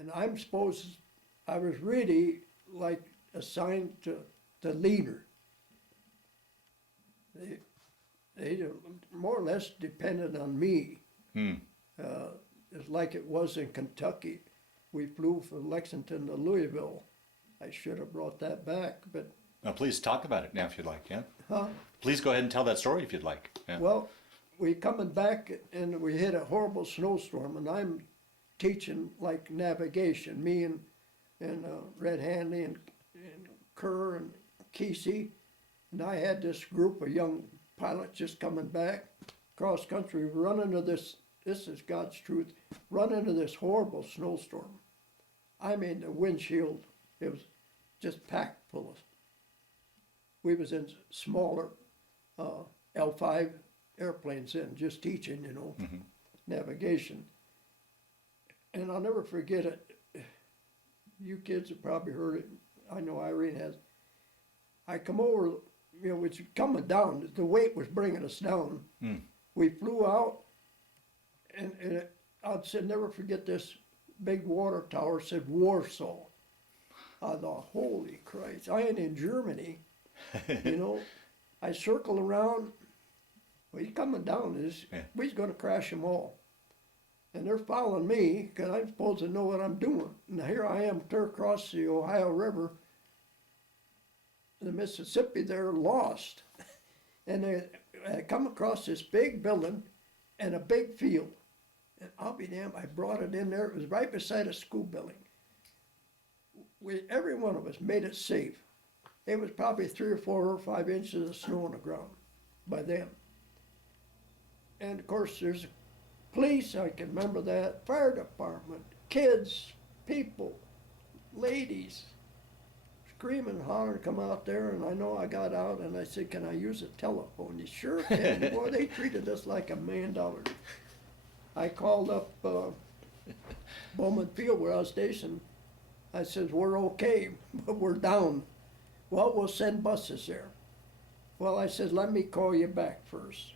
And I'm supposed, I was really like assigned to the leader. They more or less depended on me. It's like it was in Kentucky. We flew from Lexington to Louisville. I should have brought that back, but Now, please talk about it now if you'd like, yeah? huh? Please go ahead and tell that story if you'd like. Yeah. Well, we coming back and we hit a horrible snowstorm, and I'm teaching like navigation. Me and Red Handley and Kerr and Kesey, and I had this group of young pilots just coming back cross country, run into this. This is God's truth. Run into this horrible snowstorm. I mean, the windshield, it was just packed full of. We was in smaller L5 airplanes in, just teaching, navigation. And I'll never forget it. You kids have probably heard it. I know Irene has. I come over, it's coming down. The weight was bringing us down. We flew out, and I'd say, never forget this big water tower said Warsaw. I thought, holy Christ, I ain't in Germany. I circle around. Well, he's coming down. We's going to crash them all. And they're following me because I'm supposed to know what I'm doing. And here I am clear across the Ohio River. The Mississippi, they're lost. And I come across this big building and a big field. And I'll be damned, I brought it in there. It was right beside a school building. Every one of us made it safe. It was probably 3 or 4 or 5 inches of snow on the ground by then. And of course, there's police, I can remember that, fire department, kids, people, ladies, screaming, hollering, come out there. And I know I got out and I said, can I use a telephone? You sure can. Boy, they treated us like $1 million. I called up Bowman Field where I was stationed. I said, we're okay, but we're down. Well, we'll send buses there. Well, I said, let me call you back first.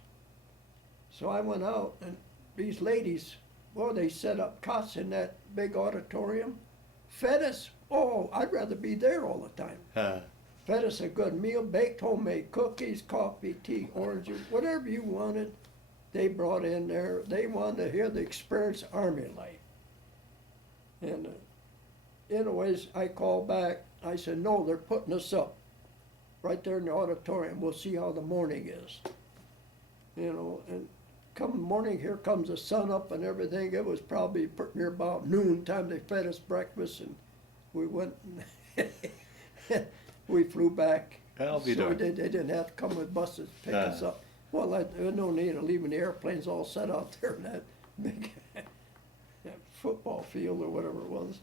So I went out, and these ladies, well, they set up cots in that big auditorium, fed us. Oh, I'd rather be there all the time. Fed us a good meal, baked homemade cookies, coffee, tea, oranges, whatever you wanted, they brought in there. They wanted to hear the experience of Army life. And anyways, I called back. I said, no, they're putting us up right there in the auditorium. We'll see how the morning is. And come morning, here comes the sun up and everything. It was probably near about noon time. They fed us breakfast, and we went and we flew back. I'll be so darned. they didn't have to come with buses to pick us up. Well, there was no need of leaving the airplanes all set out there in that big that football field or whatever it was.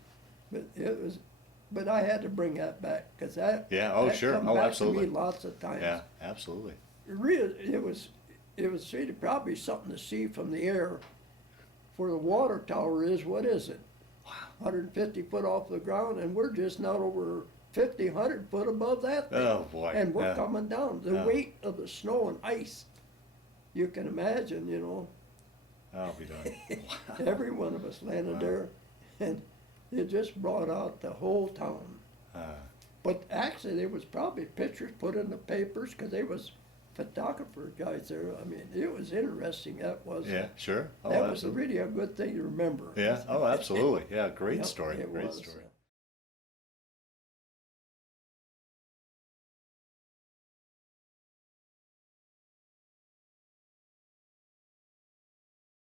But I had to bring that back because that sure, come back absolutely, to me lots of times. Yeah, absolutely. It was really probably something to see from the air. For the water tower is, what is it? Wow. 150 foot off the ground, and we're just not over 50, 100 foot above that thing. Oh boy! And we're coming down. The weight of the snow and ice, you can imagine. I'll be done. Every one of us landed there, and it just brought out the whole town. But actually, there was probably pictures put in the papers because there was photographer guys there. I mean, it was interesting. That was. Yeah, sure. That was really a good thing to remember. Yeah. Oh, absolutely. Yeah. Great Yep, story. it Great was. story.